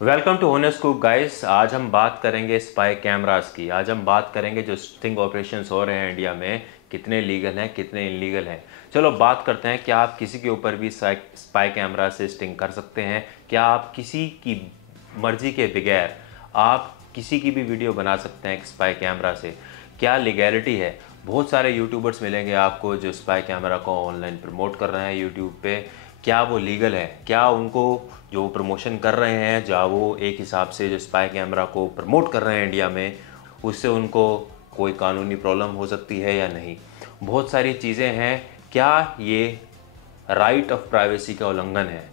Welcome to होनेस्कूप guys. आज हम बात करेंगे स्पाई कैमरास की। आज हम बात करेंगे जो स्टिंग ऑपरेशंस हो रहे हैं इंडिया में, कितने लीगल हैं कितने इलीगल हैं। चलो बात करते हैं, क्या आप किसी के ऊपर भी स्पाई कैमरा से स्टिंग कर सकते हैं? क्या आप किसी की मर्जी के बगैर आप किसी की भी वीडियो बना सकते हैं स्पाई कैमरा से? क्या लीगैलिटी है? बहुत सारे यूट्यूबर्स मिलेंगे आपको जो स्पाई कैमरा को ऑनलाइन प्रमोट कर रहे हैं यूट्यूब पे। क्या वो लीगल है? क्या उनको जो प्रमोशन कर रहे हैं, जहाँ वो एक हिसाब से जो स्पाई कैमरा को प्रमोट कर रहे हैं इंडिया में, उससे उनको कोई कानूनी प्रॉब्लम हो सकती है या नहीं? बहुत सारी चीज़ें हैं। क्या ये राइट ऑफ प्राइवेसी का उल्लंघन है?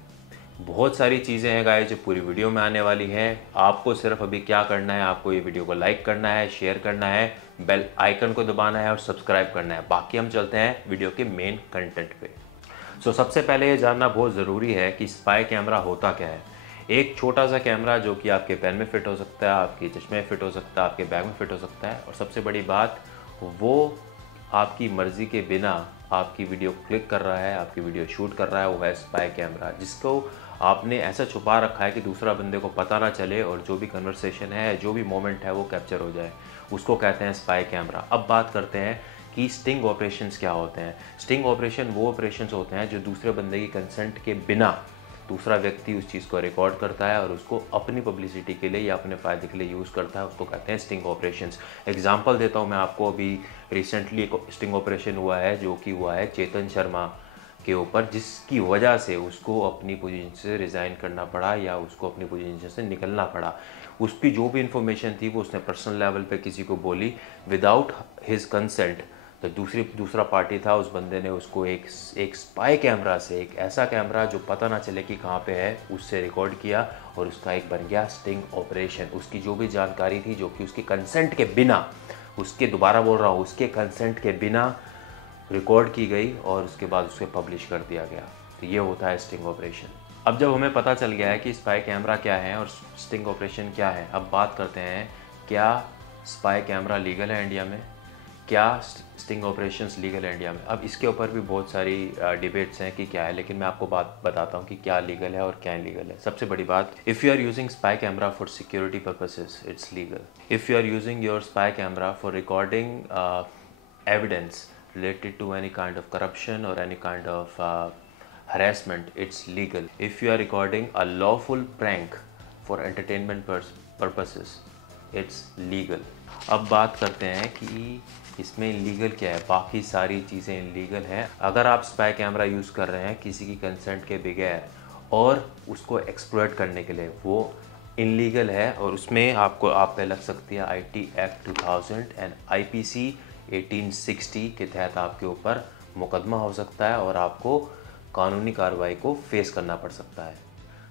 बहुत सारी चीज़ें हैं गाइस जो पूरी वीडियो में आने वाली हैं। आपको सिर्फ अभी क्या करना है, आपको ये वीडियो को लाइक करना है, शेयर करना है, बेल आइकन को दबाना है और सब्सक्राइब करना है। बाकी हम चलते हैं वीडियो के मेन कंटेंट पे। सबसे पहले ये जानना बहुत ज़रूरी है कि स्पाई कैमरा होता क्या है। एक छोटा सा कैमरा जो कि आपके पेन में फ़िट हो सकता है, आपके चश्मे में फ़िट हो सकता है, आपके बैग में फ़िट हो सकता है, और सबसे बड़ी बात, वो आपकी मर्ज़ी के बिना आपकी वीडियो क्लिक कर रहा है, आपकी वीडियो शूट कर रहा है। वो है स्पाई कैमरा, जिसको आपने ऐसा छुपा रखा है कि दूसरा बंदे को पता ना चले और जो भी कन्वर्सेशन है, जो भी मोमेंट है, वो कैप्चर हो जाए। उसको कहते हैं स्पाई कैमरा। अब बात करते हैं कि स्टिंग ऑपरेशंस क्या होते हैं। स्टिंग ऑपरेशन वो ऑपरेशंस होते हैं जो दूसरे बंदे की कंसेंट के बिना दूसरा व्यक्ति उस चीज़ को रिकॉर्ड करता है और उसको अपनी पब्लिसिटी के लिए या अपने फ़ायदे के लिए यूज़ करता है। उसको कहते हैं स्टिंग ऑपरेशंस। एग्जांपल देता हूँ मैं आपको। अभी रिसेंटली एक स्टिंग ऑपरेशन हुआ है जो कि हुआ है चेतन शर्मा के ऊपर, जिसकी वजह से उसको अपनी पोजीशन से रिज़ाइन करना पड़ा या उसको अपनी पोजीशन से निकलना पड़ा। उसकी जो भी इंफॉर्मेशन थी वो उसने पर्सनल लेवल पे किसी को बोली विदाउट हिज कंसेंट। तो दूसरा पार्टी था, उस बंदे ने उसको एक स्पाई कैमरा से, एक ऐसा कैमरा जो पता ना चले कि कहाँ पे है, उससे रिकॉर्ड किया और उसका एक बन गया स्टिंग ऑपरेशन। उसकी जो भी जानकारी थी जो कि उसके कंसेंट के बिना, उसके दोबारा बोल रहा हूँ, उसके कंसेंट के बिना रिकॉर्ड की गई और उसके बाद उसे पब्लिश कर दिया गया। तो ये होता है स्टिंग ऑपरेशन। अब जब हमें पता चल गया है कि स्पाई कैमरा क्या है और स्टिंग ऑपरेशन क्या है, अब बात करते हैं क्या स्पाई कैमरा लीगल है इंडिया में, क्या स्टिंग ऑपरेशंस लीगल है इंडिया में। अब इसके ऊपर भी बहुत सारी डिबेट्स हैं कि क्या है, लेकिन मैं आपको बात बताता हूँ कि क्या लीगल है और क्या इलीगल है। सबसे बड़ी बात, if you are using spy camera for security purposes, it's legal. If you are using your spy camera for recording evidence related to any kind of corruption or any kind of harassment, it's legal. If you are recording a lawful prank for entertainment purposes, it's legal. अब बात करते हैं कि इसमें illegal क्या है। बाकी सारी चीज़ें इलीगल हैं। अगर आप स्पाई कैमरा यूज़ कर रहे हैं किसी की कंसेंट के बगैर और उसको एक्सप्लॉइट करने के लिए, वो इलीगल है और उसमें आपको आप पे लग सकती है आईटी एक्ट 2000 एंड आईपीसी 1860 के तहत आपके ऊपर मुकदमा हो सकता है और आपको कानूनी कार्रवाई को फेस करना पड़ सकता है।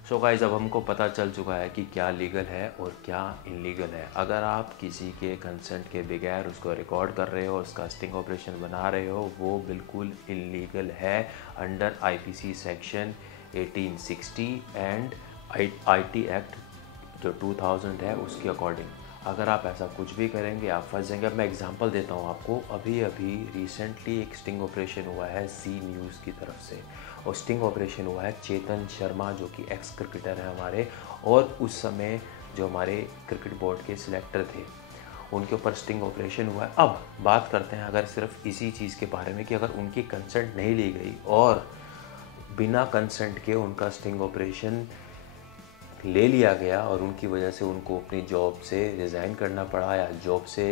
सो गाइस, अब हमको पता चल चुका है कि क्या लीगल है और क्या इलीगल है। अगर आप किसी के कंसेंट के बगैर उसको रिकॉर्ड कर रहे हो, उसका स्टिंग ऑपरेशन बना रहे हो, वो बिल्कुल इलीगल है under IPC section 1860 and IT act जो 2000 है उसके अकॉर्डिंग। अगर आप ऐसा कुछ भी करेंगे आप फंस जाएंगे। अब मैं एग्जांपल देता हूँ आपको। अभी रिसेंटली एक स्टिंग ऑपरेशन हुआ है जी न्यूज़ की तरफ से, और स्टिंग ऑपरेशन हुआ है चेतन शर्मा जो कि एक्स क्रिकेटर है हमारे, और उस समय जो हमारे क्रिकेट बोर्ड के सिलेक्टर थे, उनके ऊपर स्टिंग ऑपरेशन हुआ है। अब बात करते हैं अगर सिर्फ इसी चीज़ के बारे में कि अगर उनकी कंसेंट नहीं ली गई और बिना कंसेंट के उनका स्टिंग ऑपरेशन ले लिया गया और उनकी वजह से उनको अपनी जॉब से रिज़ाइन करना पड़ा या जॉब से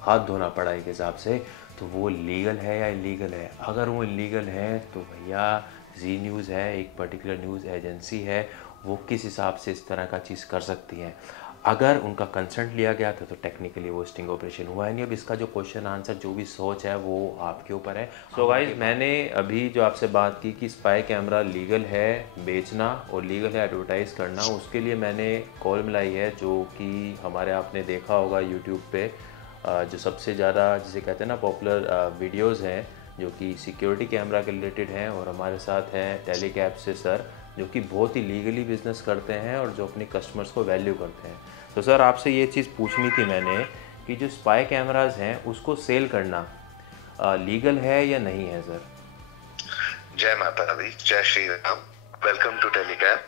हाथ धोना पड़ा एक हिसाब से, तो वो लीगल है या इलीगल है? अगर वो इलीगल है तो भैया जी न्यूज़ है, एक पर्टिकुलर न्यूज़ एजेंसी है, वो किस हिसाब से इस तरह का चीज़ कर सकती हैं। अगर उनका कंसेंट लिया गया था तो टेक्निकली वो स्टिंग ऑपरेशन हुआ है नहीं। अब इसका जो क्वेश्चन आंसर जो भी सोच है वो आपके ऊपर है। सो गाइस, मैंने अभी जो आपसे बात की कि स्पाई कैमरा लीगल है बेचना और लीगल है एडवर्टाइज़ करना, उसके लिए मैंने कॉल मिलाई है जो कि हमारे आपने देखा होगा यूट्यूब पे जो सबसे ज़्यादा जिसे कहते हैं ना पॉपुलर वीडियोज़ हैं जो कि सिक्योरिटी कैमरा के रिलेटेड हैं। और हमारे साथ हैं टेलीकैब से सर, जो कि बहुत ही लीगली बिजनेस करते हैं और जो अपने कस्टमर्स को वैल्यू करते हैं। तो सर, आपसे ये चीज़ पूछनी थी मैंने कि जो स्पाई कैमराज हैं उसको सेल करना लीगल है या नहीं है सर? जय माता दी, जय Shri Ram. Welcome to Telecab.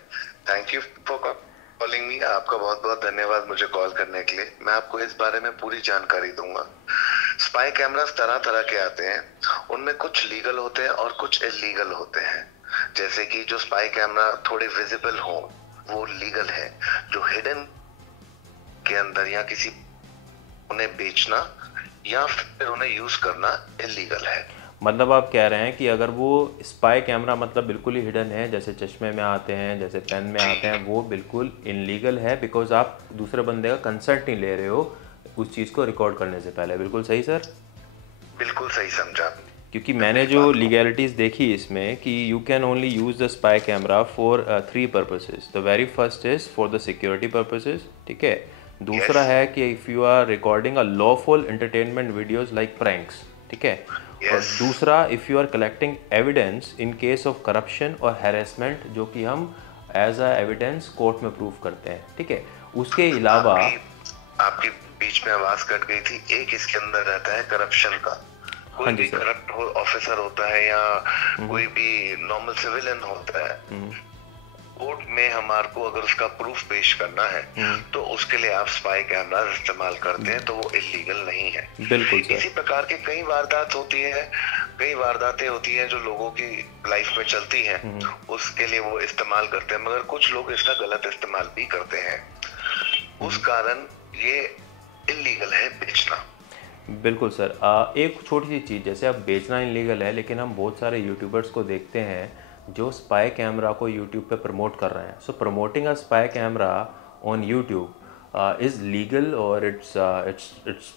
Thank you for calling me. आपका बहुत बहुत धन्यवाद मुझे कॉल करने के लिए। मैं आपको इस बारे में पूरी जानकारी दूंगा। स्पाई कैमरास तरह तरह के आते हैं। उनमें कुछ लीगल होते हैं और कुछ इलीगल होते हैं। जैसे कि जो स्पाई कैमरा थोड़े विजिबल हो वो लीगल है। जो हिडन के अंदर या किसी उन्हें बेचना या फिर उन्हें यूज करना इलीगल है। मतलब आप कह रहे हैं कि अगर वो स्पाई कैमरा मतलब बिल्कुल ही हिडन है, जैसे चश्मे में आते हैं, जैसे पेन में आते हैं, वो बिल्कुल इनलीगल है, बिकॉज आप दूसरे बंदे का कंसर्ट नहीं ले रहे हो उस चीज़ को रिकॉर्ड करने से पहले। बिल्कुल सही सर। बिल्कुल सही समझा क्योंकि मैं मैंने मेरी जो बात को। लीगैलिटीज़ देखी इसमें कि you can only use the spy camera for 3 purposes. The very first is for the security purposes, ठीक है। दूसरा यस। है कि if you are recording a lawful entertainment videos like pranks, ठीक है। और यस। दूसरा, if you are collecting evidence in case of corruption और हैरेसमेंट, जो कि हम एज अ एविडेंस कोर्ट में प्रूव करते हैं, ठीक है। उसके अलावा आपकी आपकी बीच में आवाज कट गई थी। एक इसके अंदर रहता है करप्शन का। हाँ कोई जी भी सर। करप्ट ऑफिसर होता है या कोई भी नॉर्मल सिविलियन होता है, कोर्ट में हमारे को अगर उसका प्रूफ पेश करना है तो उसके लिए आप स्पाई कैमरा इस्तेमाल करते हैं, तो वो इलीगल नहीं है। बिल्कुल सर। इसी प्रकार के कई वारदात होती है, कई वारदातें होती हैं जो लोगों की लाइफ में चलती हैं, उसके लिए वो इस्तेमाल करते हैं, मगर कुछ लोग इसका गलत इस्तेमाल भी करते हैं। उस कारण ये इलीगल है बेचना। बिल्कुल सर। एक छोटी सी चीज़, जैसे अब बेचना इलीगल है, लेकिन हम बहुत सारे यूट्यूबर्स को देखते हैं जो स्पाई कैमरा को यूट्यूब पे प्रमोट कर रहे हैं। So promoting a spy camera on YouTube is legal और इट्स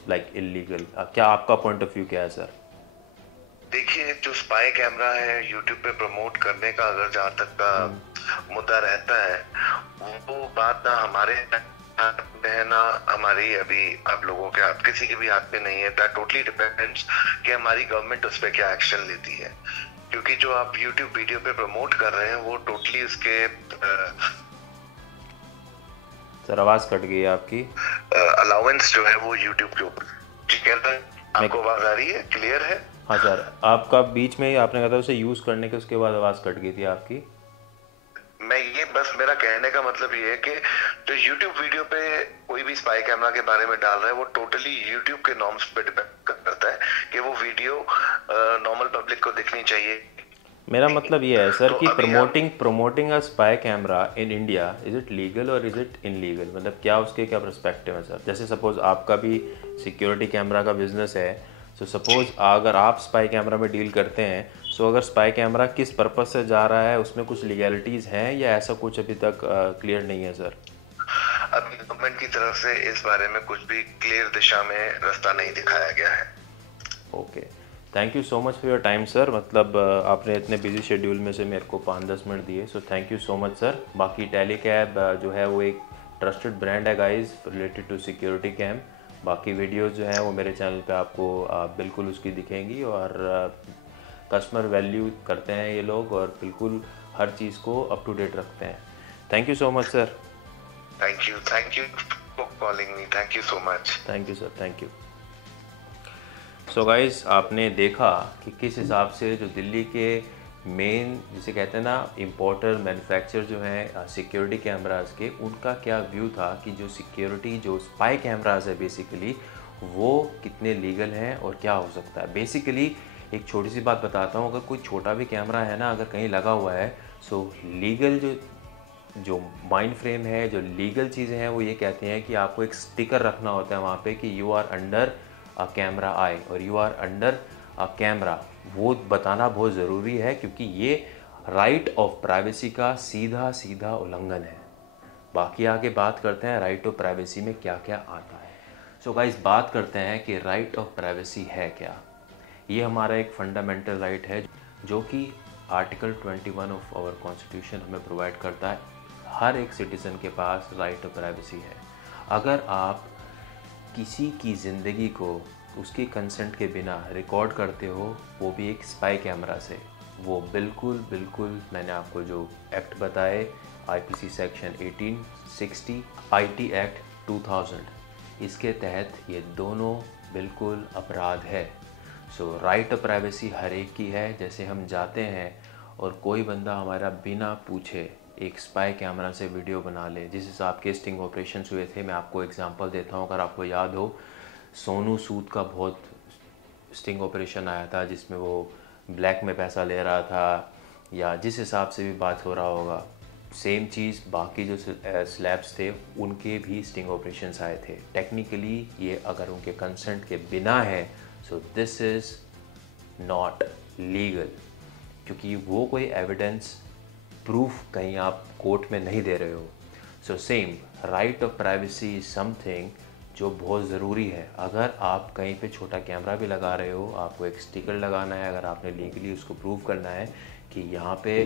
लाइक इलीगल। क्या आपका पॉइंट ऑफ व्यू क्या है सर? देखिए, जो स्पाई कैमरा है यूट्यूब पे प्रमोट करने का, अगर जहाँ तक का मुद्दा रहता है, वो बात ना हमारे हाथ में है ना हमारी अभी आप लोगों के हाथ, किसी के भी हाथ में नहीं है। दैट टोटली डिपेंड्स कि हमारी गवर्नमेंट उस पर क्या एक्शन लेती है। क्योंकि जो आप यूट्यूब वीडियो पे प्रमोट कर रहे हैं वो टोटली उसके सर आवाज़ कट गई है आपकी। अलाउंस जो है वो यूट्यूब के ऊपर। जी, कहता है मैं आपको आवाज आ रही है? क्लियर है? हाँ सर, आपका बीच में ही आपने कहा था उसे यूज़ करने के, उसके बाद आवाज़ कट गई थी आपकी। मैं ये बस मेरा कहने का मतलब ये है कि जो YouTube वीडियो पे कोई भी स्पाई कैमरा के बारे में डाल रहा है वो टोटली YouTube के नॉर्म्स पे डिपेंड करता है कि वो वीडियो नॉर्मल पब्लिक को दिखनी चाहिए। मेरा मतलब ये है सर तो कि अभी हम promoting a spy camera in India, is it legal और इज़ इट इनलीगल? मतलब क्या उसके क्या पर्सपेक्टिव है सर? जैसे सपोज़ आपका भी सिक्योरिटी कैमरा का बिजनेस है, सो सपोज़ अगर आप स्पाई कैमरा में डील करते हैं, सो अगर स्पाई कैमरा किस पर्पज़ से जा रहा है, उसमें कुछ लीगैलिटीज़ हैं या ऐसा कुछ अभी तक क्लियर नहीं है सर? अभी गवर्नमेंट की तरफ से इस बारे में कुछ भी क्लियर दिशा में रास्ता नहीं दिखाया गया है। Okay, thank you so much for your time sir. मतलब आपने इतने बिजी शेड्यूल में से मेरे को 5-10 मिनट दिए, so thank you so much sir. बाकी टेलीकैब जो है वो एक ट्रस्टेड ब्रांड है guys related to security cam. बाकी वीडियोस जो हैं वो मेरे चैनल पे आपको बिल्कुल उसकी दिखेंगी, और कस्टमर वैल्यू करते हैं ये लोग और बिल्कुल हर चीज़ को अप टू डेट रखते हैं। Thank you so much sir. Thank you for calling me. Thank you so much. Thank you sir, thank you. So guys, आपने देखा कि किस हिसाब से जो दिल्ली के मेन, जिसे कहते हैं ना, इम्पोर्टर मैन्युफैक्चर जो हैं सिक्योरिटी कैमरास के, उनका क्या व्यू था कि जो सिक्योरिटी जो स्पाई कैमरास है बेसिकली वो कितने लीगल हैं और क्या हो सकता है। बेसिकली एक छोटी सी बात बताता हूँ, अगर कोई छोटा भी कैमरा है ना अगर कहीं लगा हुआ है, सो लीगल जो जो माइंड फ्रेम है, जो लीगल चीज़ें हैं, वो ये कहते हैं कि आपको एक स्टिकर रखना होता है वहाँ पे कि you are under a camera eye और you are under a camera. वो बताना बहुत ज़रूरी है क्योंकि ये राइट ऑफ प्राइवेसी का सीधा सीधा उल्लंघन है। बाकी आगे बात करते हैं राइट ऑफ प्राइवेसी में क्या क्या आता है। सो गाइस, बात करते हैं कि राइट ऑफ प्राइवेसी है क्या। ये हमारा एक फंडामेंटल राइट है जो कि आर्टिकल 21 ऑफ आवर कॉन्स्टिट्यूशन हमें प्रोवाइड करता है। हर एक सिटीज़न के पास राइट ऑफ प्राइवेसी है। अगर आप किसी की ज़िंदगी को उसकी कंसेंट के बिना रिकॉर्ड करते हो, वो भी एक स्पाई कैमरा से, वो बिल्कुल बिल्कुल मैंने आपको जो एक्ट बताए, आईपीसी सेक्शन 1860, आईटी एक्ट 2000, इसके तहत ये दोनों बिल्कुल अपराध है। सो राइट ऑफ प्राइवेसी हर एक की है। जैसे हम जाते हैं और कोई बंदा हमारा बिना पूछे एक स्पाई कैमरा से वीडियो बना ले। जिस हिसाब के स्टिंग ऑपरेशंस हुए थे, मैं आपको एग्जांपल देता हूँ। अगर आपको याद हो, सोनू सूद का बहुत स्टिंग ऑपरेशन आया था जिसमें वो ब्लैक में पैसा ले रहा था, या जिस हिसाब से भी बात हो रहा होगा, सेम चीज़ बाकी जो स्लैब्स थे उनके भी स्टिंग ऑपरेशंस आए थे। टेक्निकली ये अगर उनके कंसेंट के बिना है, so this is not legal, क्योंकि वो कोई एविडेंस प्रूफ कहीं आप कोर्ट में नहीं दे रहे हो। So same right of privacy is something जो बहुत ज़रूरी है। अगर आप कहीं पे छोटा कैमरा भी लगा रहे हो, आपको एक स्टिकर लगाना है, अगर आपने लीगली उसको प्रूव करना है कि यहाँ पे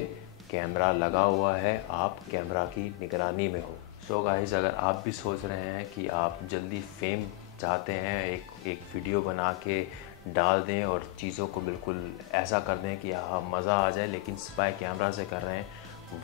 कैमरा लगा हुआ है, आप कैमरा की निगरानी में हो। सो गाइस, अगर आप भी सोच रहे हैं कि आप जल्दी फेम चाहते हैं, एक वीडियो बना के डाल दें और चीज़ों को बिल्कुल ऐसा कर दें कि हाँ मज़ा आ जाए, लेकिन स्पाई कैमरा से कर रहे हैं,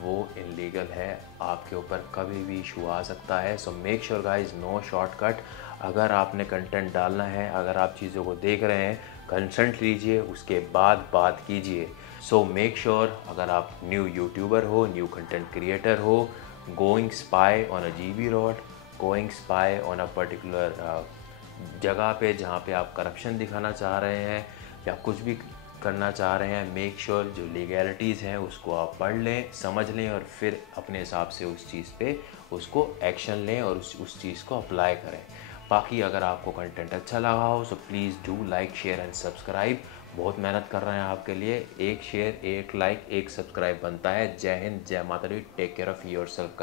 वो इलीगल है। आपके ऊपर कभी भी इशू आ सकता है। So make sure guys, no shortcut. अगर आपने कंटेंट डालना है, अगर आप चीज़ों को देख रहे हैं, कंसेंट लीजिए, उसके बाद बात कीजिए। सो मेक श्योर, अगर आप न्यू यूट्यूबर हो, न्यू कंटेंट क्रिएटर हो, going spy on a GB rod, going spy on a particular जगह पे जहाँ पे आप करप्शन दिखाना चाह रहे हैं या कुछ भी करना चाह रहे हैं, मेक श्योर जो लीगैलिटीज़ हैं उसको आप पढ़ लें, समझ लें और फिर अपने हिसाब से उस चीज़ पे उसको एक्शन लें और उस चीज़ को अप्लाई करें। बाकी अगर आपको कंटेंट अच्छा लगा हो, so please do like, share and subscribe. बहुत मेहनत कर रहे हैं आपके लिए। एक शेयर, एक लाइक, एक सब्सक्राइब बनता है। जय हिंद, जय माता दी। Take care of yourself.